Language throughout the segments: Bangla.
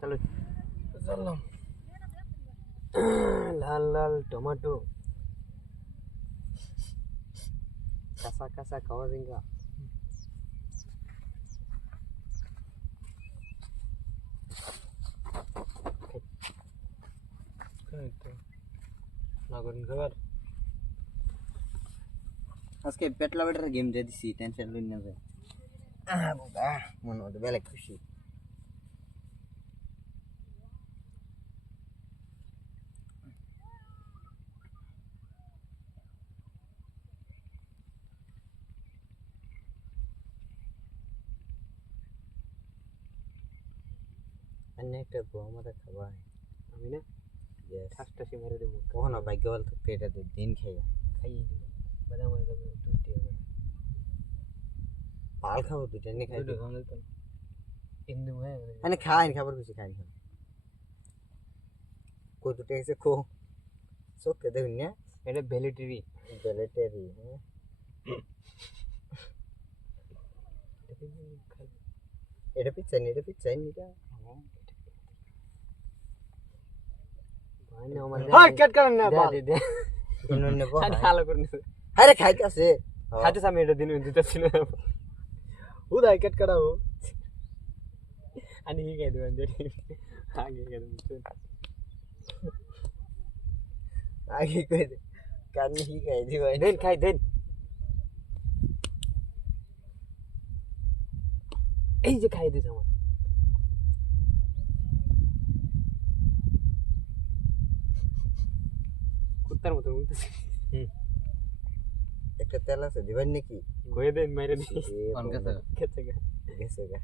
চলো চললাম। লাল লাল টমেটো, কাঁচা কাঁচা খাওয়া জিঙ্গা। আজকে পেটলা বেটার গেম দিয়ে দিছি, টেনশন লই না যায়। বাবা মনে হতো বেলা খুশি। একটা বউ মাথা খাওয়াই আমি না ঠাস ঠাসি মেরে দেবো। কখনো ভাগ্য ভালো থাকতে এটা দিন খাইয়া খাইয়ে দেবো বাদাম হয়ে যাবে দুধ দিয়ে করে পাল খাবো দুইটা নিয়ে খাই হিন্দু হয়ে মানে খাইনি খাবার কিছু খাইনি খাবো কতটা এসে খো চোখে দেখুন না এটা ভ্যালিডিটি বেলেটেরি এটা পিচ্ছাই এটা পিচ্ছাই নিটা ভাই না আমার হ্যাঁ কেট করেন না দে দে কোন নেব আরে ভালো করে নিছে আরে খাইতাছে খাইতে আমি এটা দিন দিতে ছিল উদয় কেট করাবো आणि ही काय देऊ दे आगे काय देऊ আগে কই দে কানি হি খাই দি ভাই देन खाय देन এই যে খাই দিছ আমার কুত্তার মতো বলতেছিস একটা তেল আছে দিবেন নাকি কয়ে দেন মাইরে দি কোন গেছে কেছে গেছে গা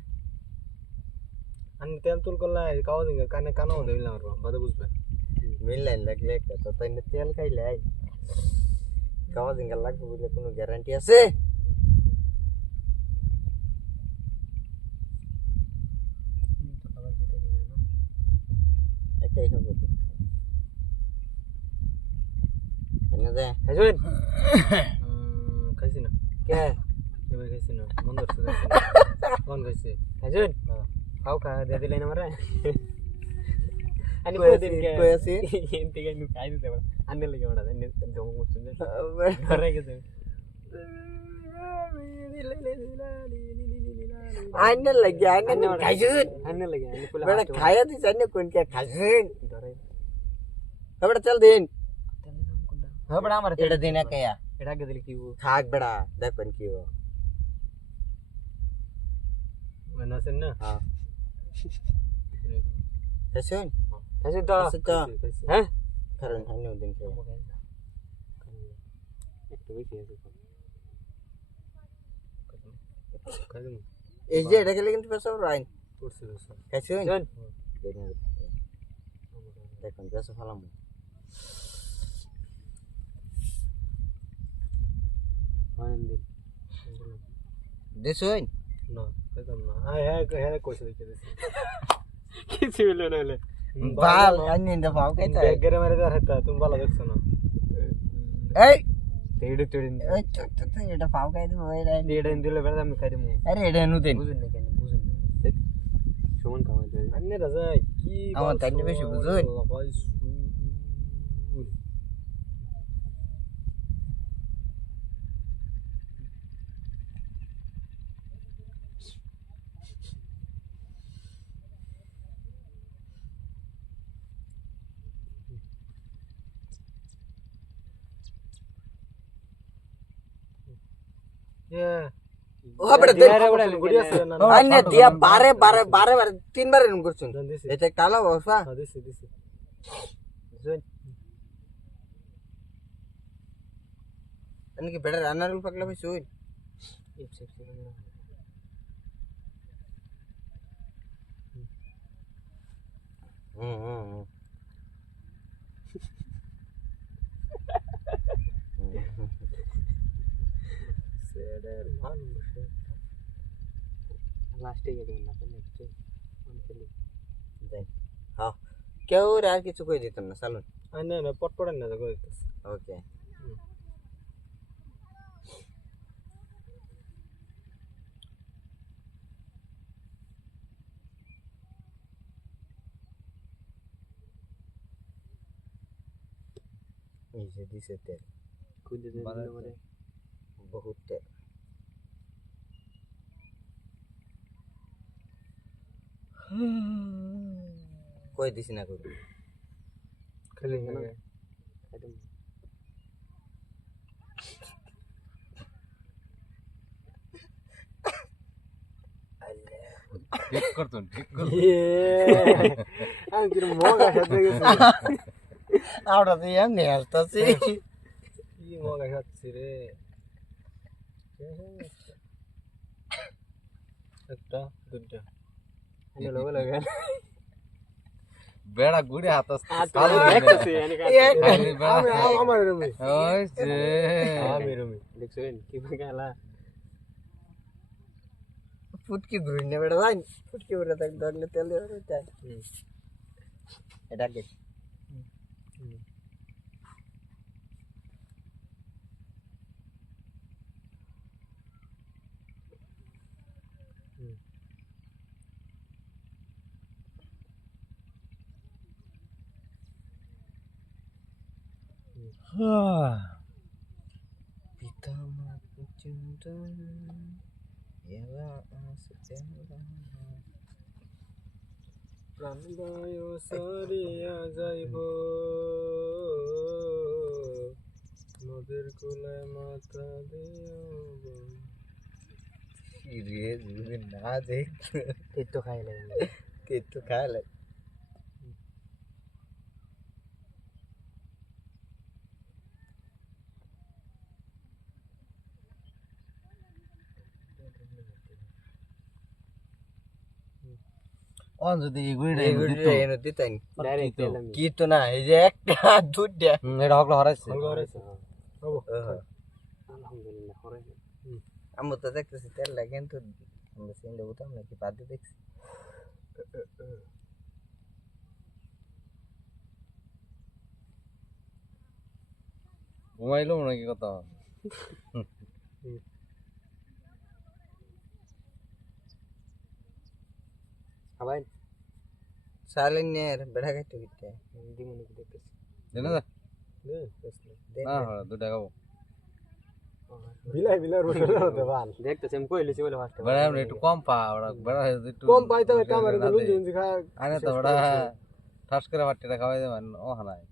আমি তেল তুল করলে কাও দিন কানে কানাও দিলাম আর বাদে বুঝবে মিললাইন লাগলে একটা তো তাই তেল খাইলে আই কাওয়া দিন লাগবে বলে কোনো গ্যারান্টি আছে খাবার দিতে নিয়ে না একটাই খাবো এনে দে খাইছুন খাইছি না কে এবার খাইছি না মন ধরছে কোন খাইছি খাইছুন খাও খা দে দিলেন আমারে आणि কই को আছি, दिन কই আছি? एंटी काय नु काय दिते बडा अन्य लगे बडा अन्य दम मुचुन दे घरे गेছে আইনে লাগে আইনে খাইছুন अन्य लगे अन्य पुला বেটা খাইয়া দিছ আইনে কোন কে খাইছুন ধরে বেটা চল দিন তেলে দাম কোনটা হ্যাঁ বড় আমার এটা দিন একায়া এটা কে দিল কি ও থাক বেটা দেখ কোন কি ও মনাসেন না হ্যাঁ খাইছুন খাইছুন তো আছে তো হ্যাঁ কারণ আইনে দিন খাই একটু বেশি আছে খাইছি এই যে এটা গেলে কিন্তু পেছাও রাইন পড়ছে পড়ছে খাইছুন জন দেখুন পেছাও ফালাম আনন্দ দেখুন না খাইতাম না হ্যাঁ হ্যাঁ কইছে দেখে দিছি কিছু হলো না হলে বাল আইনে দে পাও খাইতা ব্যাগের মেরে দেওয়ার হাতে তুমি ভালো দেখছো না এই তেড়ে তেড়ে এই তো এটা পাও খাই দিব এই রাইন তেড়ে দিলে বেড়া আমি খাই দিমু আরে এটা নুতেন বুঝুন না কেন বুঝুন না সুমন কামাই দে আন্নে রাজা কি আমার তাইলে বেশি বুঝুন ভাই ও বড় দেন গুড়ি আছে না আইনে দিয়া বারে বারে বারে বারে তিনবার এরকম করছুন দিছি এটা কালো বসা দিছি দিছি বুঝুন এনকি বেটা রান্নার পাকলা ভাই শুই ইপসে হুম সেডের মানুষ লাস্টে গেল না নেক্সট অনলি দেন হ্যাঁ কেউ আর কিছু কই দিত না চালুন আন্নে না পটপড়ান না কইতেছে ওকে এই যে দিছে তেল খুঁজে দিন বাজার মানে বহুত তেল কই দিছি না কই খেলি না একদম ঠিক করতুন ঠিক করতুন আমি কি মগা খেতে গেছি আমরা তো এমনি আসতেছি কি মগা খাচ্ছি রে একটা দুইটা আনে লোক লাগে বেড়া গুড়ে হাত আচ্ছা দেখতেছি এনে আমার রুমে হইছে আমি রুমে দেখছেন কি গেলা ফুটকি ঘুরে নেবে যাই ফুটকি ঘুরে থাক ধরলে তেল দেবে চাই এটা কে পিতামা চিন্তা এলা আসছে প্রাণবায়ু সরিয়া যাইব নদীর কুলে মাথা দিও রে যদি না দেখ এই তো খাই লাগে একটু খাইলে অন যদি এগুড়ি এনে দিতেন ডাইরেক্ট তেল কি তো না এই যে একটা দুইটা এটা হকলে হরাইছে আলহামদুলিল্লাহ হরে আমি তো দেখতেছি তেল লাগে কিন্তু আমরা সিন দেবো তো আমরা কি বাদ দিয়ে দেখছি ঘুমাইলো নাকি কথা আবার সালেন নিয়ে বেড়া খাইতে গিতে দিমুনি দেখতেছি জানা যা দেখ না দুটা খাবো বিলাই বিলাই রোটে হতে বাল দেখতেছি আমি কইলেছি বলে ফার্স্ট বেড়া আমরা একটু কম পা ওরা বেড়া একটু কম পাইতে হবে কামারে লুঞ্জি লুঞ্জি খা আনে তো বেড়া ঠাস করে ভাতটা খাওয়াই দেবেন ও হানাই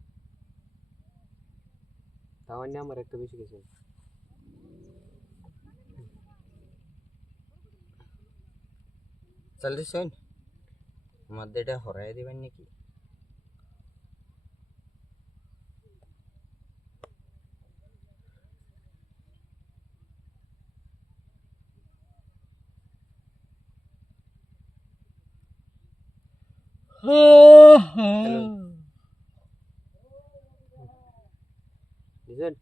তাও আমার একটু বেশি গেছে চলতে শোন মধ্যে এটা হরাই দিবেন নাকি বুঝছেন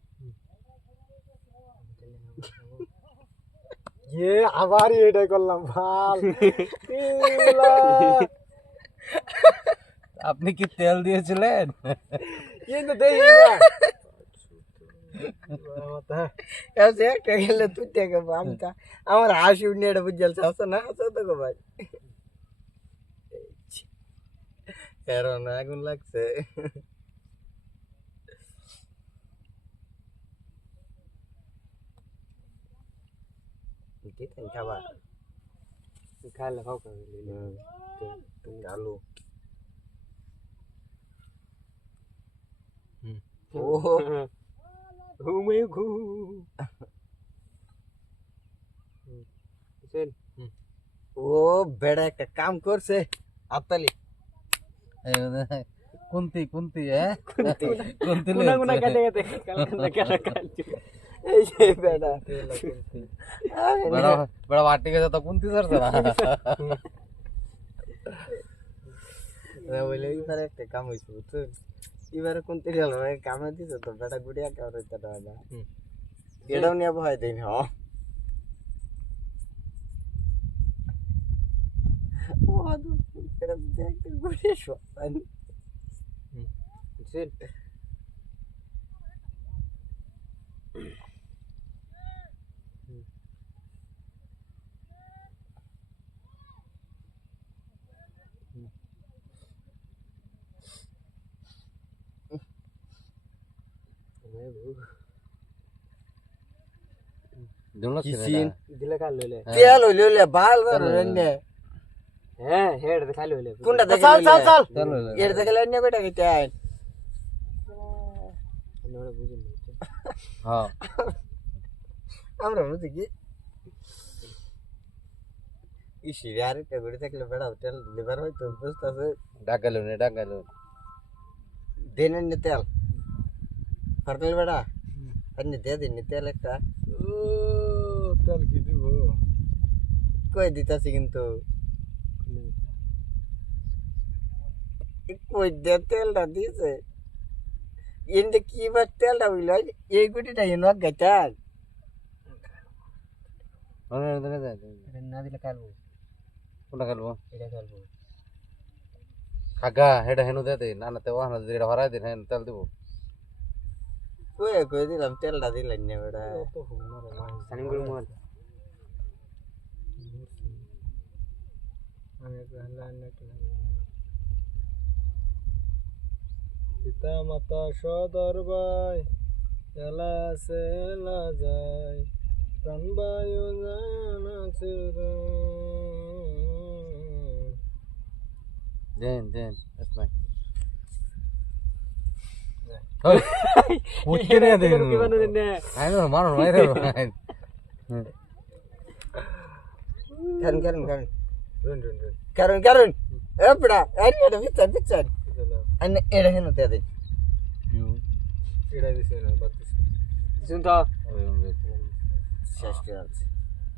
ये আবার এটাই করলাম ভাল আপনি কি তেল দিয়েছিলেন কিন্তু দেখি না ऐसे একটা গেলে তুই থেকে বামটা আমার হাসি উঠে এটা বুঝাল আছে না আছে তো গো ভাই এরন আগুন লাগছে দিতেন খাবার খাইলে খাও করে আলু ও ঘুমে ঘু বুঝছেন ও বেড়া একটা কাম করছে আতালি কুন্তি কুন্তি হ্যাঁ কুন্তি গুনা গুনা কাটে কাটে কালকান্না কাটা কাটছে এই যে বেড়া বেড়া বেড়া বাটি গেছে তো কুন্তি ধরছে না বলে এবারে একটা কাম হয়েছে বুঝছো এবারে কোন তেল কামে দিছে তো বেটা গুড়িয়া কামড় হইতে না এটাও নিয়ে ভয় দিন হ ও আদু এটা দেখতে গুড়িয়া শোন বুঝছেন দুনো কিসিন দিলে কাল লইলে তেল হইলে বাল রন্নে হ্যাঁ হেড খালি হইলে কোনটা দেখে চল চল চল এর দেখে লাইনে কয়টা কইতে আই আমরা বুঝিনি হ্যাঁ আমরা বুঝি কি ইসি আর তে গড়ি থাকলে বেড়া তেল লিভার হয়তো বুঝতাছে ডাকালো দেনেন নে তেল ফারতেল বেড়া আনি দে দিন তেল একটা ও তেল কি দিব কই দিতাছি কিন্তু কই দে তেলটা দিছে ইন্দে কি বার তেলটা হইলো এই গুটিটা ইনো গাইতা না দিলে কালবো কোনটা খেলবো এটা কালবো খাগা হেডা হেনু দে নানাতে ওহানা যেটা হরাই দিন হেন তেল দিব কই দিলাম তেলটা দিলেন না বেড়া তো হুনা রে মাই সানিম গুলো মোবাইল আমি গহলা নেট পিতা মাতা সদর ভাই এলা সেলা যায় প্রাণ বায়ু জানা চির দেন that's my ওই উঠকে নে দেন কি বানাবে না আই মারো মাইরে কারণ এ বড়া আই এটা বিচার আন এড়ে হেন তে দে এড়া দিছে না বাতিছে শুন তো শেষ করে আছে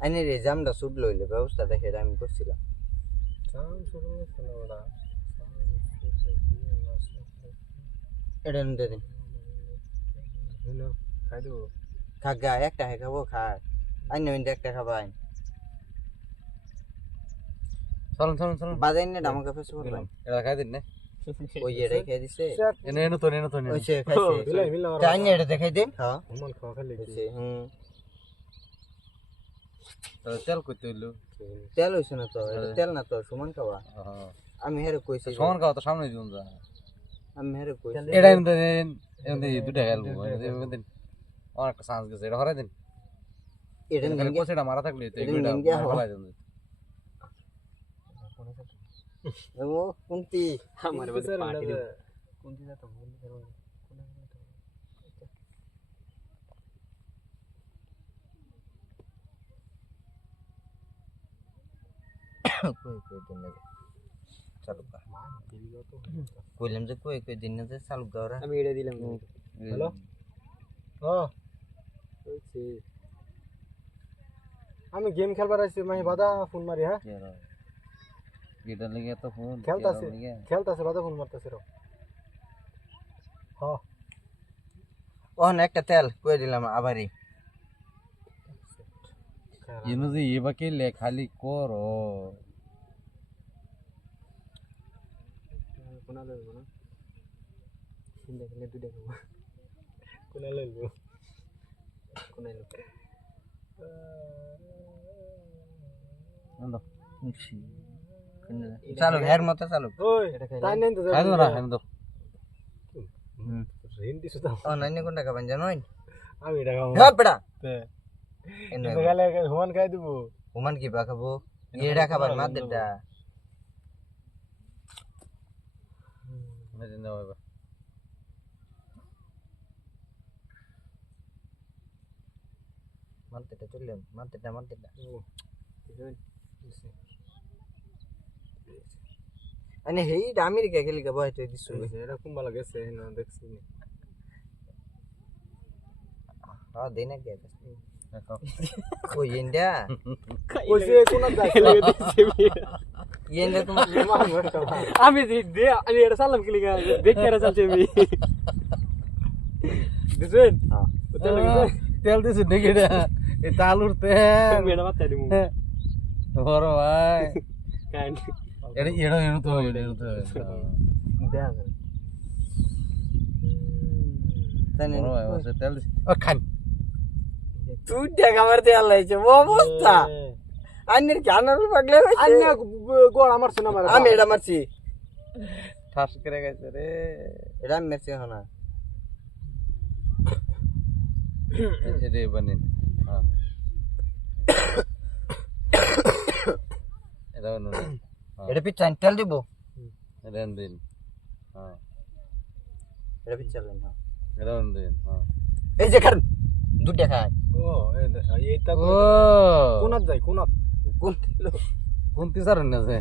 আইনে রে জামটা সুদ লইলে ব্যবস্থা দেখে আমি করছিলাম চাম শুরু না ওড়া এড়ে হেন দে দিন হুনা খাই দেব খাগা একটা হে খাবো খা আইনে মিন্টে একটা খাবাই চলুন বাজাই না আমাকে ফেস করলাম এটা খাই দিন না ওই এড়ে খেয়ে দিছে এনে তো ওই সে খাইছে বিলাই মিলা তাইনে এড়ে দেখাই দে হ্যাঁ হুমান খাওয়া খালি কি তেল কইতে হইলো তেল হইছে না তো এটা তেল না তো সুমন খাওয়া আমি হেরে কইছি সমান খাওয়া তো সামনে দিন যা আমি হেরে কইছি এটা এমনি দুটা খেলবো দিন অনেকটা চান্স গেছে এটা হরাই দিন এটা এটা নিয়ে কোসেটা মারা থাকলে তো এটা এগুলা নিয়ে হওয়া। ফলাই দেন ও কুন্তি আমার বলে পার্টি দিব কোন দিনা তো ভুল করো কই দিন না চালু কর কইলাম যে কই দিন না যে চালু কর আমি এটা দিলাম হ্যালো হ্যাঁ বলছি আমি গেম খেলবার আইছি মাই বাদা ফোন মারি হ্যাঁ এটা লাগে তো ফোন খেলতাছে বাদা ফোন মারতাছে রে হ্যাঁ ও না একটা তেল কই দিলাম আবারই ইনো যে এবাকে লে খালি করো কোনা লইব না দেখলে দুইটা খাবো কোনা লইলো কোনা লইব আন্দো চালু হের মতো চালু ওই তাই নেন তো খাই দাও না হেন দাও রিন্টি সুদা ও নাইনে কোনটা খাবেন জানোই আমি এটা খাবো হ্যাঁ বড়া তে এনে গেলে হুমান খাই দিব ওমান কি বা খাবো এড়া খাবার মাদ দেটা মেদিন দাও এবার মানতেটা চললাম মানতেটা আনে হেই আমেরিকা খেলি কা বয় তুই দিছু এরকম ভালো গেছে না দেখছি হ্যাঁ দেই না কে দেখো ওই ইন্ডিয়া কইছে কোন দাইছে ইন্ডিয়া তোমার আমি দে আমি এটা সালাম কি লিখা দেখ কেরা চলছে আমি দিছেন হ্যাঁ তেল দিছে দেখি রে এ তালুর তেল মেডা মাথা দিমু বড় ভাই কাইন্ড এড়ো এড়ো তো দেয়া তানে বড় ভাই ওসে তেল দিছে ও খান তুই দেখা মারতে আল্লাইছে ও অবস্থা আন্নের জানার পাগলে আন্না গোল আমার শোনা মারা আমি এটা মারছি ঠাস করে গেছে রে এটা আমি মারছি হনা এটা বানিন হ্যাঁ এটা বানুন এটা পিছান তেল দিব এটা দিন হ্যাঁ এটা পিছান হ্যাঁ এটা দিন হ্যাঁ এই যে খান দুটা খায় ও এইটা ও কোনাত যাই কোনাত কোন দিল কোনটি স্যার না যে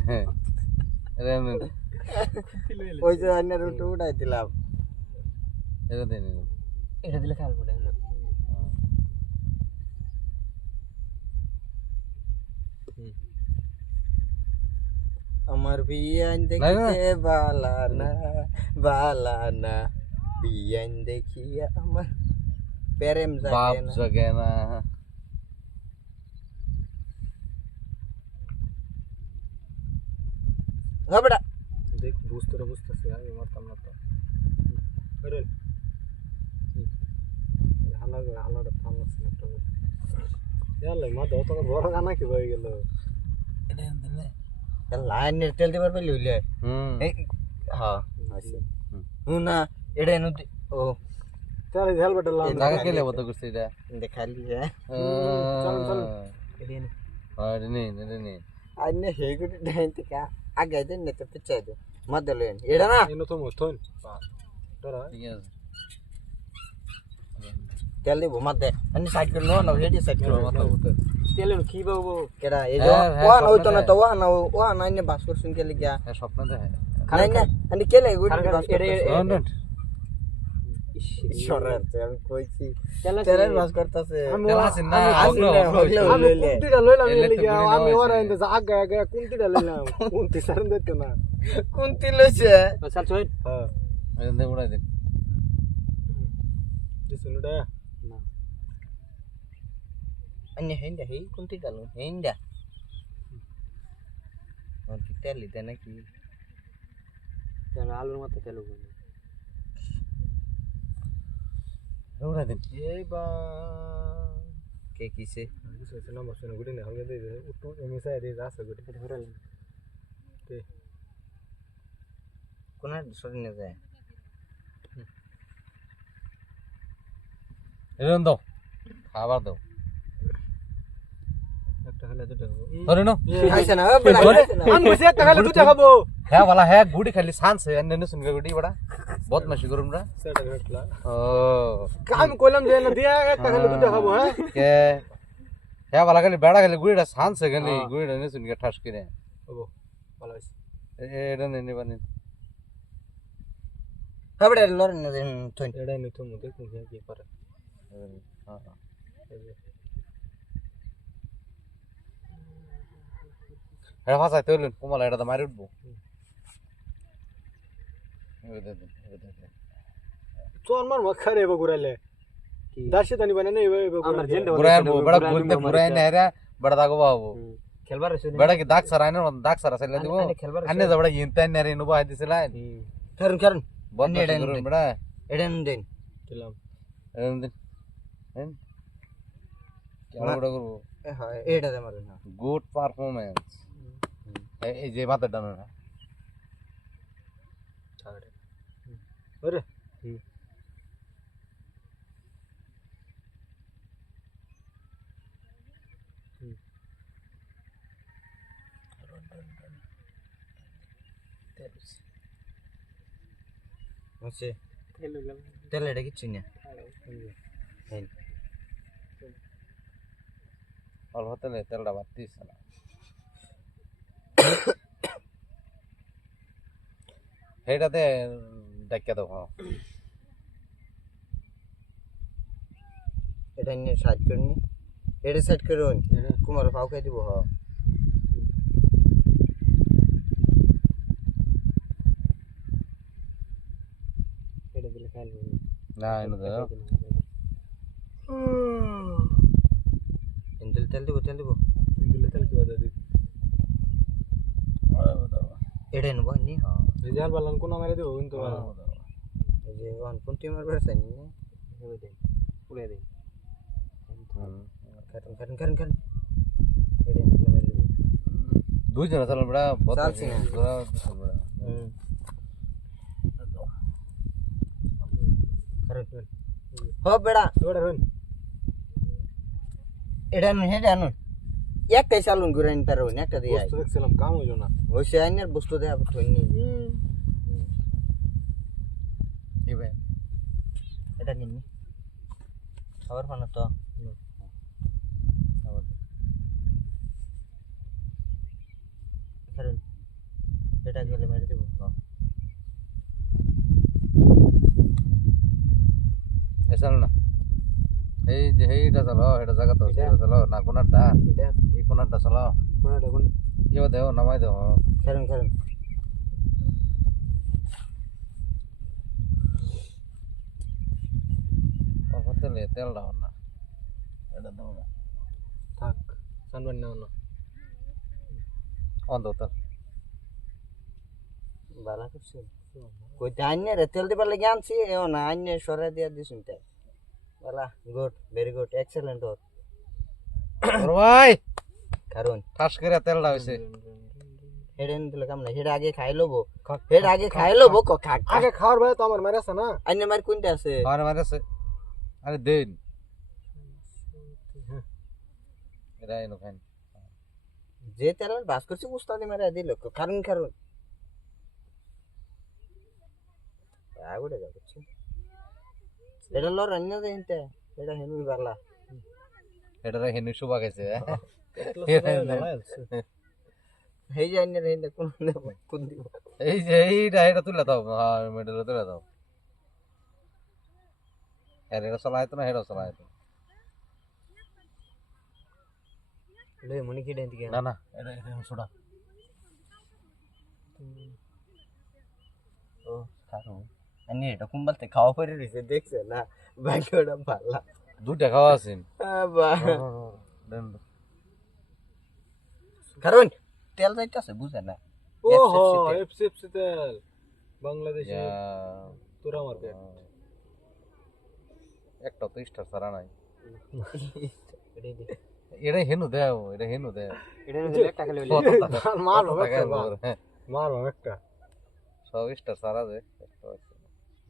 এটা ওই যে আইনার উঠে উঠাই দিলাম এটা দিন এটা দিলে খাল পড়ে না আমার বিয়ান না, দেখতে বালানা বিয়ান দেখিয়া আমার প্রেম বাপ জাগে না জাগে না হ্যাঁ বেটা দেখ বুঝতেছে আমি মারতাম না তো বেরেন হালাটা থাম লাগছে না একটা ইয়ালে মা দাও তো বড় গানা কি হয়ে গেল এটা দিলে লাইনের তেল দিবার পাইলি হইলে এই হ্যাঁ আছে না এটা এনে ও চল ঝাল বেটা লাম জায়গা কে লেবো তো করছিস এটা দেখালি হ্যাঁ চল এটা নে হ্যাঁ এটা নেই আইনে হেগুটি ডাইতে কা আগে দেন না তো পিছাই দে মদলেন এটা না এনো তো মতন বা ধরা ঠিক আছে তেল দিব মদে আনি সাইড করে নো না হেডি সাইড করে মাথা উঠে তেলে কি বাবু কেডা এই যে ওয়া না হইতো না তো ওয়া না ইনে বাস করছুন কে লিগা হ্যাঁ স্বপ্ন দেখে নাই না আনি কে লাই গুটি বাস এটা শরত আমি কইছি তেল তেলের বাস করতেছে তেলা আছে না আমি কুন্তিটা লইলাম আমি ওরা ইন্দে আগা আগা কুন্তিটা লইলাম কুন্তি সারন দিত না কোনটি লইছে চল চল হ্যাঁ এটা উড়াই দিন দিছুনডা আনি হেন্দা হেই কোনটি ডালো হেন্দা আর কি তেল দিতে নাকি তেল আলুর মতো তেল উড়াই দিন এই বা কে কিছে দিছছে না মসনে গুডি না হবে দে উঠু এমিসা দে যাস গুডি ধরাল তে কোনা সরিনে যায় এটা দাও খাবার দাও একটা হলে দুটো ধরে নাও খাইছে না বেটা খাইছে না আমি বসে একটা হলে দুটো খাবো হ্যাঁ वाला है गुड़ी खाली सांस है अन्य सुन के गुड़ी बड़ा बहुत मशी करूं रा সেটা ঘটলা ओ কাম কইলাম যে না দিয়া একটা হলে দুটো খাবো হ্যাঁ के है वाला खाली बेड़ा खाली गुड़ी सांस है खाली गुड़ी ने सुन के ठस करे হবো ভালো আছে এটা নেই বানি হ্যাঁ বেটা লরিনে দেন থইন এটাই নিতো মতে কোন কি করে हां এটা ফাসাইতে হইলেন কোমলা এটা তো মারি উঠবো চোর মার মখারে বগুরালে দাসে তানি বানানে এবে আমার জিন্দ বুড়াই বড় গুলতে বুড়াই না রে বড় দাগো বাবু খেলবার আছে বড় কি দাগ সারাই না দাগ সারা সাইলা দিব খেলবার আনে যা বড় ইনতা নে রে নুবা দিছিলা কারণ কারণ বহুত মশি করুন বড় এডেন দেন দিলাম এরম দিন হেন কেমন বড় করব হ্যাঁ এটা দে মারেন না গুড পারফরম্যান্স এই যে মাথা ডানো না ছাড়ে ওরে আছে তেল গেল তেল এটা কিছু না হেন অল্প তেলে তেলটা বাড়তিস না এইটাতে ডাক্কা দাও হ্যাঁ এটা নিয়ে সাইড করনি এটা সাইড করুন কুমার পাও খাই দিব হ্যাঁ এটা দিলে খাল না এনে দাও তেল তেল দিব দিলে তেল কি বাদা দি এটা নেব নি হ্যাঁ রিজাল বালান কোন মারে দেব কিন্তু এই যে ওয়ান কোনটি মারবার চাই নি হবে দে পুড়ে দে কারণ এটা নিয়ে মেরে দিব দুইজন চালান বড় বহুত চালছি না। বড় কারণ হো বেড়া ওটা রন এটা নুন হেডা নুন একটাই চালুন ঘুরে নিতে পারবো না একটা দিয়ে বস্তু দেখছিলাম কাম হইলো না হয়েছে আইনের বস্তু দেয়া ধরনি এবে এটা কিনি খাবার পানো তো কারণ এটা গেলে মেরে দেবো এসাল না এই যে এইটা চলো এটা জায়গা তো এটা? চলো না কোনারটা এটা এই কোনারটা চলো কোনটা কোন ইয়ে দেও নামাই দেও কারণ কারণ তেলে তেল দাও না এটা দাও না থাক সানবান নাও না অন্ধ তেল বালা করছে কইতে আইনে রে তেল দিবার লাগি আনছি এও না আইনে সরে দিয়া দিছুন তে বালা গুড ভেরি গুড এক্সেলেন্ট ওর ভাই কারণ ঠাস করে তেলটা হইছে হেডেন দিলে কাম না হেড আগে খাই লবো হেড আগে খাই লবো খা আগে খাওয়ার বেলা তো আমার মেরে আছে না আইনে মার কোনটা আছে আরে মারেছে আরে দেন এটা এনো খান যে তেল বাস করছে উস্তাদি মারা দিল কারণ কারণ আগুড়ে যাচ্ছে এটা লর অন্য দেনতে এটা হেনু বালা এটা হেনু শুবা গেছে হেই জানি রে না কোন দিব এই যে এইটা এটা তুলে দাও হ্যাঁ মেডেল তুলে দাও আরে এটা চলাই তো না হেডা চলাই তো লই মনি কি দেন দিকে না না এটা এটা ছড়া ও কারণ আনি এটা কুম্বালতে খাওয়া পড়ে রইছে দেখছ না ভাগ্যটা ভালো দুইটা খাওয়া আছেন বা দেন কারণ তেল যাইতাছে বুঝে না ওহো এফসি তেল বাংলাদেশে ইয়া তোরা মার্কেট একটা তো স্টার সারা নাই এটা দি এটা হেনু দেও এটা হেনু দেও এটা হলো একটা খালি হলো মারবো টাকা একটা এলো রে। মারবো একটা সব স্টার সারা দে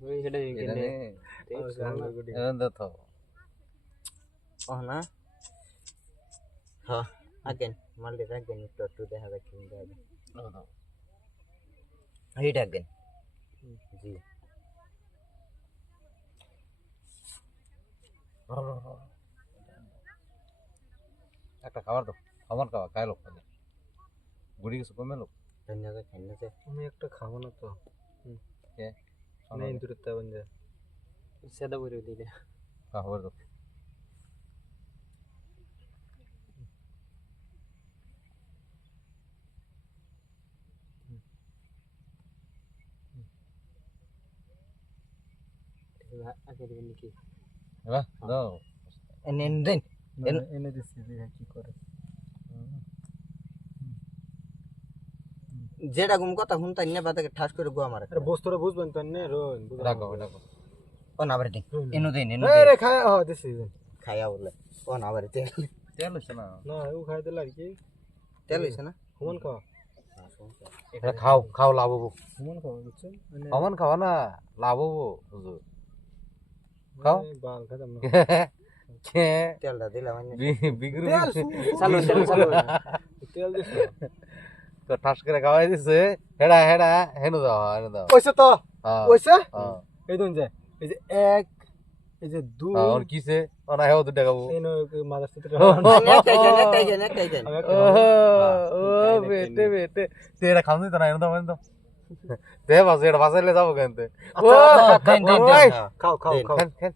ওই সেটা এটা কিনে নে এটা দে তো ও না হ্যাঁ আগেন মালটি রাখবেন একটু দেখা যাক কি হবে এইটা আগেন জি একটা খাবার দাও আমার খাওয়া খাই লোক গুড়ি কিছু কমে লোক ধন্যবাদ আমি একটা খাবো না তো কে না ইন্টুরতে বন্ধে সেদা বইরে দিলে খাবার দাও আগে দিবেন নাকি এবার দাও এনে দেন এনে দিচ্ছি দেখা কি করে যেটা গুম কথা শুনতাই না বাতাকে ঠাস করে গোয়া মারে আরে বস্তুটা বুঝবেন তো নে রোন রাখো রাখো ও না বারে দিন এনু দেন রে খায় হ দিছি খায়া বলে ও না বারে তেল তেল হচ্ছে না না ও খাই দিল আর কি তেল হইছে না হুমন খাওয়া এটা খাও খাও লাভ হবো হুমন খাওয়া বুঝছেন অমন খাওয়া না লাভ হবো হুজুর খাও বাল খাতাম না কে তেলটা দিলাম আমি বিক্রি চালু চালু চালু তেল দিছ তো ঠাস করে খাওয়াই দিছে হেডা হেডা হেনু দাও হেনু দাও ওইছে তো হ্যাঁ ওইছে হ্যাঁ এই দুন যায় এই যে এক এই যে দুই আর কিসে ওনা হেও দুটা খাবো এই নো মাদার সাথে একটাই দেন ও বেটে বেটে তেরা খাওনি তো না হেনু দাও হেনু দাও তে বাসে এটা বাসাইলে যাবো কেনতে ও খাও খাও খাও খান খান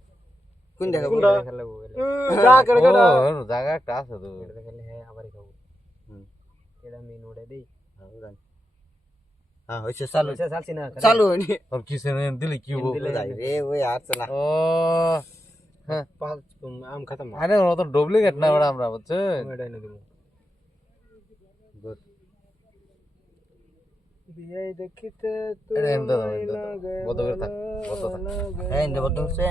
কোন দেখা কোনটা? খেলা বলে যা করে গেল ও হেনু জায়গা একটা আছে তো এটা খেলে হ্যাঁ আবারই খাবো এটা মেনু ওটা দেই হ্যাঁ হইছে চালু পয়সা চালছি না চালু নি আর কিসে দিলে কি হবো যাই রে ওই আসছে না ও পাঁচ আম খাতাম না আরে ওরা তো ডুপ্লিকেট না ওরা আমরা বুঝছেন এটা এনে দেবো গুড বিয়ে দেখিতে এটা এনে দাও বন্ধ করে থাক বন্ধ থাক হ্যাঁ ইন্দে বদ্ধ হচ্ছে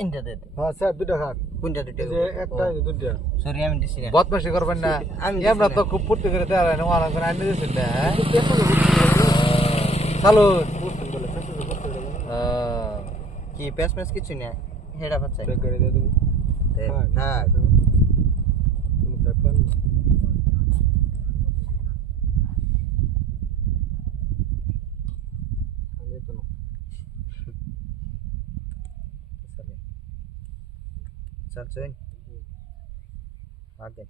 ইন্দে দে হ্যাঁ স্যার দুটো খাক কোনটা দিতে যে একটা দুটো সরি আমি দিছি না বদমাশি করবেন না আমি আমরা তো খুব ফুর্তি করে দেওয়া হয় না ওরা করে আনি দিয়েছেন না চালু কি পেস পেস কিছু না হেডা পাচ্ছে গাড়ি দিয়ে দেবো হ্যাঁ চল চল আগে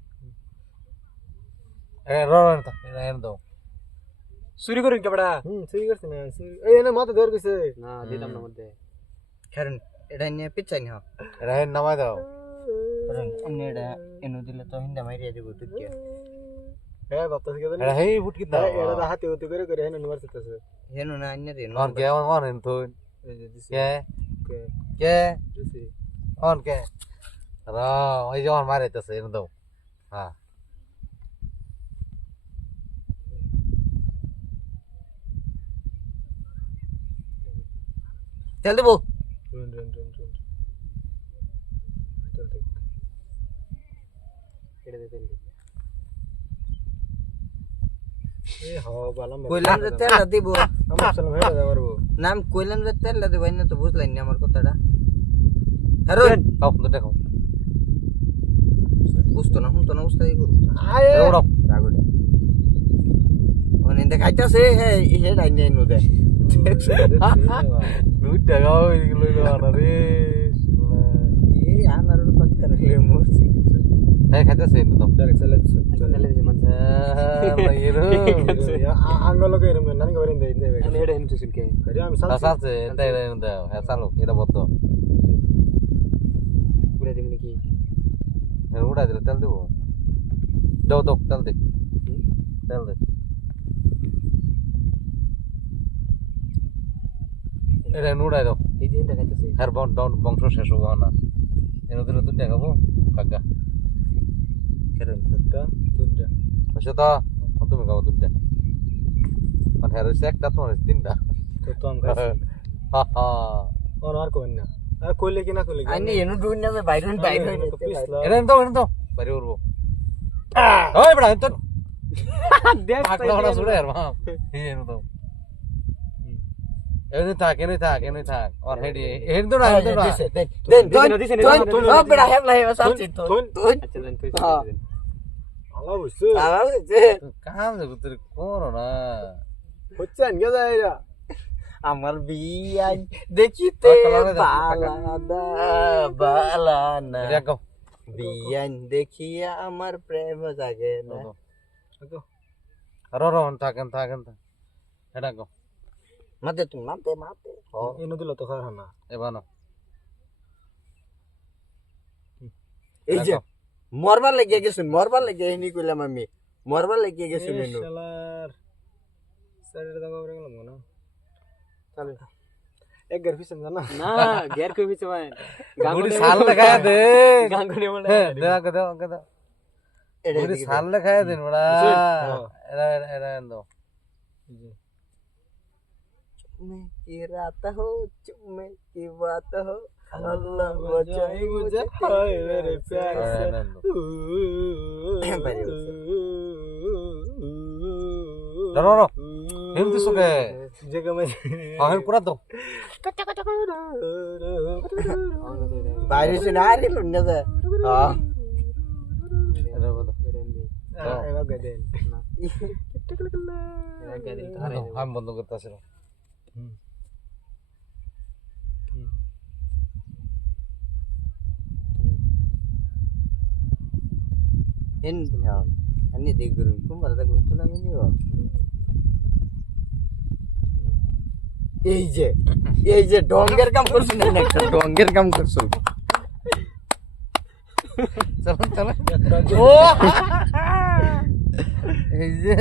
চুরি করি কেবড়া চুরি করছে না এই এনে মাথা ধরে গেছে না দিতাম না মধ্যে কারণ এটা নিয়ে পিছাই না নামাই দাও এমনি এটা এনে দিলে তো হিন্দা মাইরিয়া দিব তুই কি হ্যাঁ বাতাস কে এটা হেই ফুটকি দাও এটা হাতে হতে করে করে হেন নিবার চাইতেছে হেনো না আইনে রে অন কে অন এন তো এই যে দিছি কে কে কে দিছি অন কে র ওই যে অন মারাইতেছে এনে দাও হ্যাঁ তেল দেবো রুন চল ঠিক এটা দিতে এই হ বালাম কইলাম যে তেল দিব আমার চল হেডা দে মারবো নাম কইলাম যে তেল দিব না তো বুঝলাই না আমার কথাটা আরে খাও দুটো খাও বুঝতো না উস্তাই করু আয় ওড়াও রাগড়ে ওনে দেখাইতাছে হে হে ডাইনে নু দে দুইটা গাও লইলো না রে এই আনার পাক্কা রে মরছি হ্যাঁ খাইতেছে এনে দাও ডাইরেক্ট সেলেক্ট চলে যে মানে আঙ্গল কে এরম নানি কে বরিন্দে ইন্দে আমি এটা হিম চুসিল কে আরে আমি সাল আছে এটা এনে দাও হ্যাঁ চালু এটা বতো পুরা দিমনি কি হ্যাঁ উড়াই দিলে তেল দেবো দাও দাও তেল দে তেল দে এটা উড়াই দাও এই যে দেখাইতেছে হ্যাঁ বংশ শেষ হবো না এনে দিলে দুটো খাবো কাকা কারণ একটা দুইটা বুঝছো তো তুমি খাবো দুটো মানে হ্যাঁ রয়েছে একটা তোমার তিনটা তো আম খাইছি হা হা আর আর কোন না আর কইলে কি না কইলে কি আইনে এনু ডুইন না বাইরন পিছলা এনে দাও বাড়ি উড়বো ওই বড়া তো দেখ আকলা বড়া ছুড়ে আর মা এনে দাও এনে থাক আর হেডি এনে তো না দেন ও বড় হেম লাই সাথে তো আচ্ছা দেন তুই আলা বুঝছো কাম যে তোর করো না হচ্ছে আনগে যাইরা আমার বিয়াই দেখিতে বালানা বালানা দেখো বিয়ান দেখিয়া আমার প্রেম জাগে না র থাকেন এটা গো মাতে তুমি মাতে এনে দিল তো খারাপ না এবার এই যে মরবার লেগে এনি কইলাম আমি মরবার লেগে গেছি মেনু শালার সাইডে দাও করে গেলাম না চল এক ঘর পিছন জানা না গের কই বিছে ভাই গুড়ি সাল লাগায়া দে গাঙ্গুনি বলে দাও গুড়ি সাল লাগায়া দেন বড়া এরা দাও मैं की रात हो चुम्मे की बात हो अल्लाह बचाए मुझे हाय मेरे प्यार से रो हिंदी सुके जगह में हां पूरा दो बाहर से ना रे लुन्ने से हां एवा गदे हम बंद करता से इन ना अन्य देख करून तुम्हाला तर गुंतवणूक नाही हो এই যে ডঙ্গের কাম করছ না একটা ডঙ্গের কাম করছ চলো ও এই যে